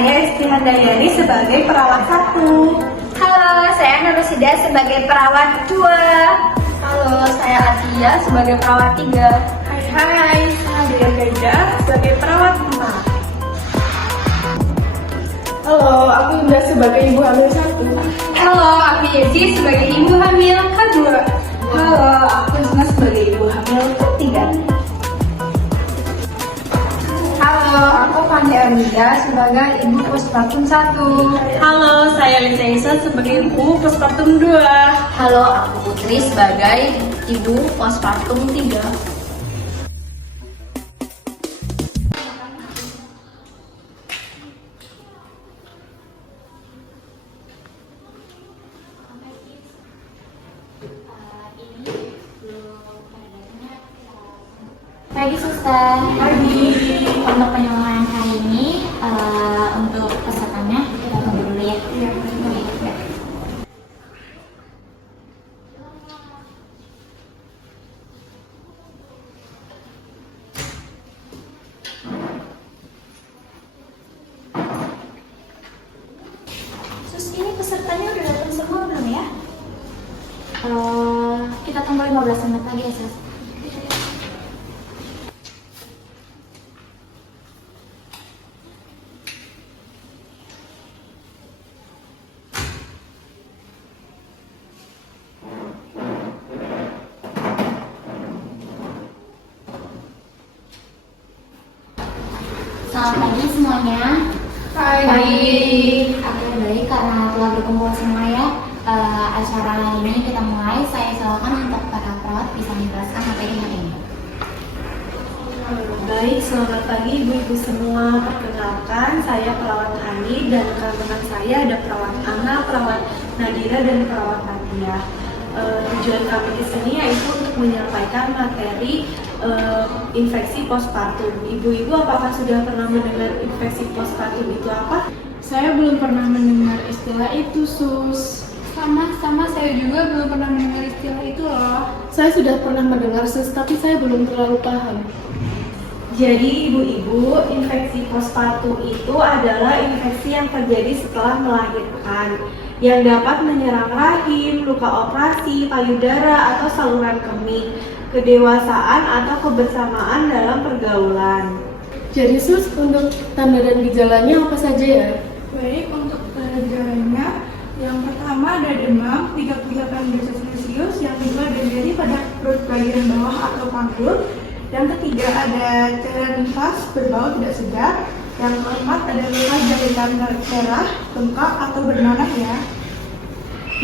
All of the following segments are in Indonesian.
saya Esti Handayani sebagai perawat 1. Halo, saya Nurusida sebagai perawat 2. Halo, saya Atia sebagai perawat 3. Hai, saya Dian Gaida sebagai perawat 4. Halo, aku Indah sebagai ibu hamil 1. Halo, aku Yesi sebagai ibu hamil kedua. Halo, aku Isma sebagai ibu hamil ketiga. Halo, aku Fandi Amida sebagai ibu postpartum 1. Halo, saya Lisa Isa sebagai ibu postpartum 2. Halo, aku Putri sebagai ibu postpartum 3. Pagi suster. Pagi. Untuk penyelenggaraan hari ini, untuk pesertanya kita tunggu dulu ya. Iya. Ya. Sus, ini pesertanya udah datang semua belum ya? Kita tunggu 15 menit lagi ya sus. Selamat pagi semuanya. Hai. Oke, baik, karena telah berkumpul semua ya. Acara hari ini kita mulai. Saya silakan untuk para perawat bisa menjelaskan materi hari ini. Baik, selamat pagi ibu-ibu semua. Perkenalkan, saya perawat Hani dan rekan-rekan saya ada perawat Ana, perawat Nadira, dan perawat Nadia. Tujuan kami di sini yaitu untuk menyampaikan materi infeksi postpartum. Ibu-ibu apakah sudah pernah mendengar infeksi postpartum itu apa? Saya belum pernah mendengar istilah itu, Sus. Sama saya juga belum pernah mendengar istilah itu loh. Saya sudah pernah mendengar tapi saya belum terlalu paham. Jadi ibu-ibu, infeksi postpartum itu adalah infeksi yang terjadi setelah melahirkan yang dapat menyerang rahim, luka operasi, payudara atau saluran kemih, kedewasaan atau kebersamaan dalam pergaulan. Jadi Sus, untuk tanda dan gejalanya apa saja ya? Baik, untuk gejalanya, yang pertama ada demam 38 derajat Celcius, yang kedua ada nyeri pada perut bagian bawah atau panggul, yang ketiga ada cairan nifas berbau tidak sedap, yang keempat ada luka jahitan merah, bengkak atau bernanah ya.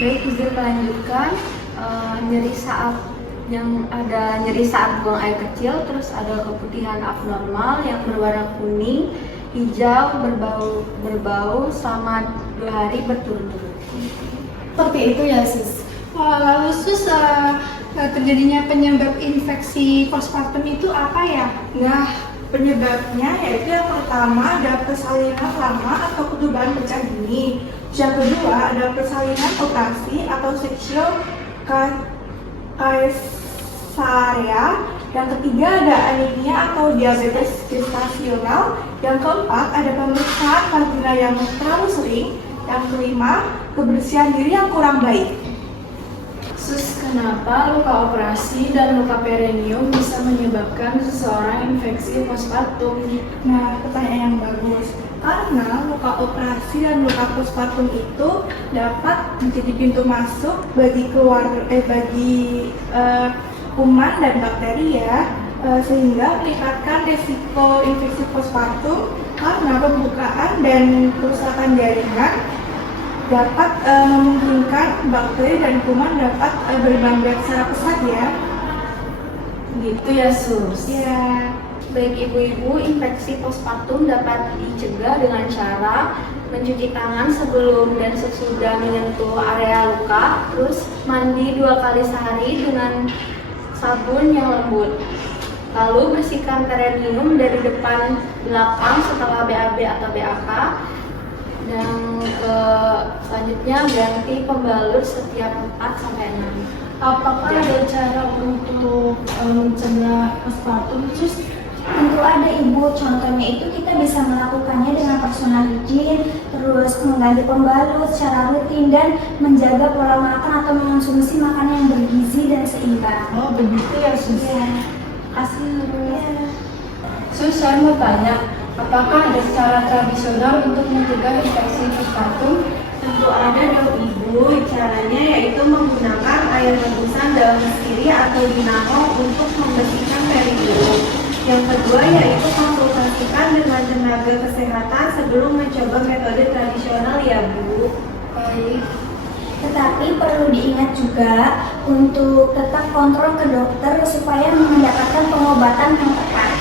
Baik, izin melanjutkan. Nyeri saat buang air kecil, terus ada keputihan abnormal yang berwarna kuning, hijau, berbau selama 2 hari berturut-turut. Seperti itu ya Sus. Lalu Sus, terjadinya penyebab infeksi postpartum itu apa ya? Nah, penyebabnya yaitu yang pertama ada persalinan lama atau ketuban pecah dini. Yang kedua ada persalinan operasi atau seksual kaisaria. Yang ketiga ada anemia atau diabetes gestasional. Yang keempat ada pemeriksaan vagina yang terlalu sering. Yang kelima, kebersihan diri yang kurang baik. Sus, kenapa luka operasi dan luka perineum bisa menyebabkan seseorang infeksi postpartum? Nah, pertanyaan yang bagus. Karena luka operasi dan luka postpartum itu dapat menjadi pintu masuk bagi kuman dan bakteri ya, sehingga meningkatkan risiko infeksi postpartum karena pembukaan dan kerusakan jaringan dapat memungkinkan bakteri dan kuman dapat berkembang secara pesat ya. Gitu ya Sus. Ya. Baik ibu-ibu, infeksi postpartum dapat dicegah dengan cara mencuci tangan sebelum dan sesudah menyentuh area luka, terus mandi 2 kali sehari dengan sabun yang lembut. Lalu bersihkan perineum dari depan belakang setelah BAB atau BAK, dan selanjutnya ganti pembalut setiap 4-6. Apakah ada cara untuk mencegah postpartum Sus? Tentu ada Ibu, contohnya itu kita bisa melakukannya dengan personal hygiene, terus mengganti pembalut secara rutin dan menjaga pola makan atau mengonsumsi makanan yang bergizi dan seimbang. Oh begitu ya Sus. Iya. Kasih. Sus, saya mau tanya, apakah ada secara tradisional untuk mencegah infeksi postpartum? Tentu ada dong Ibu. Caranya yaitu menggunakan air rebusan daun sirih atau binahong untuk membersihkan perineum. Yang kedua yaitu konsultasikan dengan tenaga kesehatan sebelum mencoba metode tradisional ya Bu. Baik. Tetapi perlu diingat juga untuk tetap kontrol ke dokter supaya mendapatkan pengobatan yang tepat.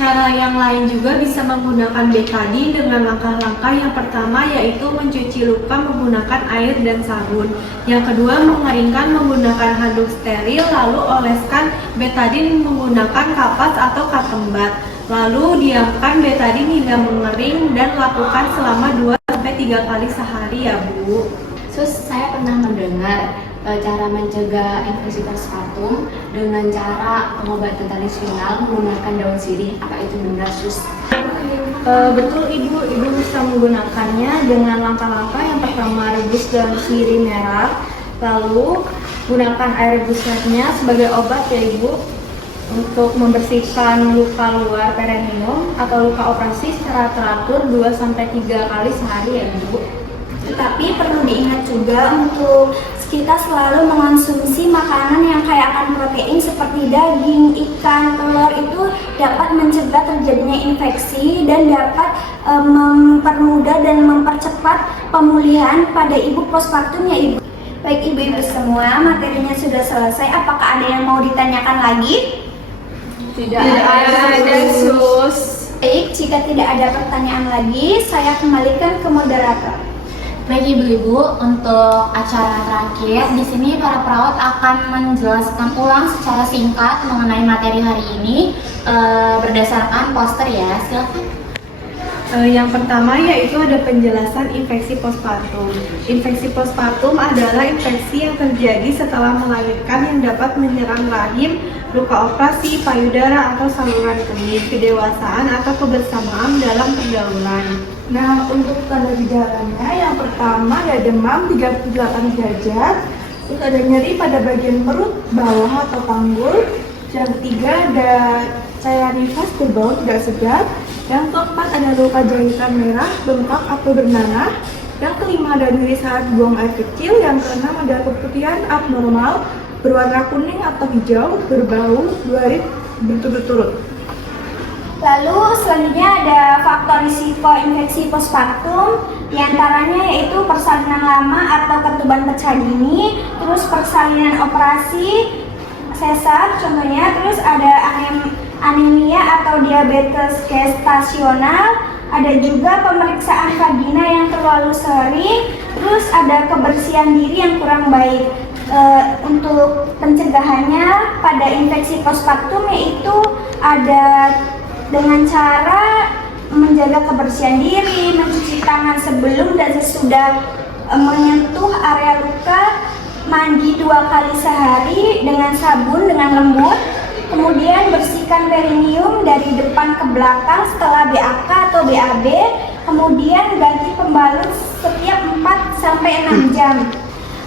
Cara yang lain juga bisa menggunakan betadine dengan langkah-langkah yang pertama yaitu mencuci luka menggunakan air dan sabun. Yang kedua mengeringkan menggunakan handuk steril lalu oleskan betadine menggunakan kapas atau cotton bud. Lalu diamkan betadine hingga mengering dan lakukan selama 2-3 kali sehari ya Bu. Sus, saya pernah mendengar cara mencegah infeksi postpartum dengan cara pengobatan tradisional menggunakan daun sirih. Apa itu benar, Sus? Betul Ibu bisa menggunakannya dengan langkah-langkah yang pertama rebus daun sirih merah, lalu gunakan air rebusnya sebagai obat ya Ibu untuk membersihkan luka luar perineum atau luka operasi secara teratur 2-3 kali sehari ya Ibu. Tetapi perlu diingat juga untuk kita selalu mengonsumsi makanan yang kaya akan protein seperti daging, ikan, telur itu dapat mencegah terjadinya infeksi dan dapat mempermudah dan mempercepat pemulihan pada ibu postpartum ya Ibu. Baik ibu-ibu semua, materinya sudah selesai. Apakah ada yang mau ditanyakan lagi? Tidak ada Sus. Baik, jika tidak ada pertanyaan lagi, saya kembalikan ke moderator. Baik Ibu-ibu, untuk acara terakhir di sini para perawat akan menjelaskan ulang secara singkat mengenai materi hari ini berdasarkan poster ya. Silakan. Yang pertama yaitu ada penjelasan infeksi postpartum. Infeksi postpartum adalah infeksi yang terjadi setelah melahirkan yang dapat menyerang rahim, luka operasi, payudara atau saluran kemih, kedewasaan atau kebersamaan dalam pergaulan. Nah, untuk tanda gejalanya yang pertama ada demam 38 derajat, terus ada nyeri pada bagian perut bawah atau panggul. Yang ketiga ada cairan nifas berbau tidak sedap. Yang keempat ada luka jahitan merah, bengkak atau bernanah. Yang kelima ada nyeri saat buang air kecil. Yang keenam ada keputihan abnormal berwarna kuning atau hijau, berbau 2 hari berturut-turut. Lalu selanjutnya ada faktor risiko infeksi postpartum, diantaranya yaitu persalinan lama atau ketuban pecah dini, terus persalinan operasi, sesar contohnya, terus ada anemia atau diabetes gestasional, ada juga pemeriksaan vagina yang terlalu sering, terus ada kebersihan diri yang kurang baik. Untuk pencegahannya pada infeksi postpartum yaitu ada dengan cara menjaga kebersihan diri, mencuci tangan sebelum dan sesudah menyentuh area luka, mandi 2 kali sehari dengan sabun dengan lembut, kemudian bersihkan perineum dari depan ke belakang setelah BAK atau BAB, kemudian ganti pembalut setiap 4-6 jam.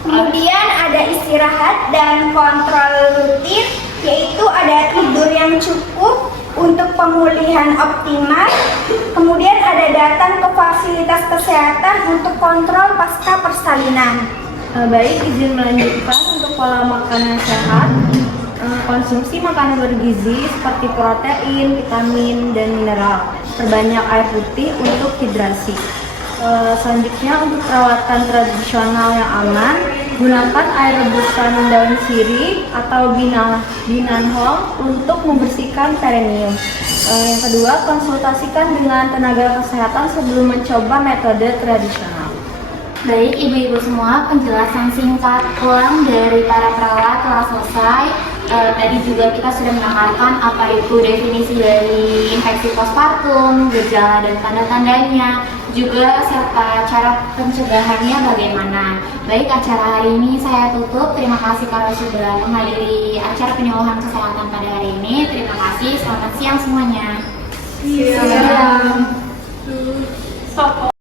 Kemudian ada istirahat dan kontrol rutin, yaitu ada tidur yang cukup untuk pemulihan optimal. Kemudian ada datang ke fasilitas kesehatan untuk kontrol pasca persalinan. Baik, izin melanjutkan untuk pola makan yang sehat. Konsumsi makanan bergizi seperti protein, vitamin, dan mineral. Perbanyak air putih untuk hidrasi. Selanjutnya untuk perawatan tradisional yang aman, gunakan air rebusan daun sirih atau binanhong untuk membersihkan perineum. Yang kedua, konsultasikan dengan tenaga kesehatan sebelum mencoba metode tradisional. Baik Ibu-ibu semua, penjelasan singkat ulang dari para perawat telah selesai. Tadi juga kita sudah mendengarkan apa itu definisi dari infeksi postpartum, gejala dan tanda-tandanya, juga serta cara pencegahannya bagaimana. Baik, acara hari ini saya tutup. Terima kasih karena sudah menghadiri acara penyuluhan kesehatan pada hari ini. Terima kasih, selamat siang semuanya. Stop.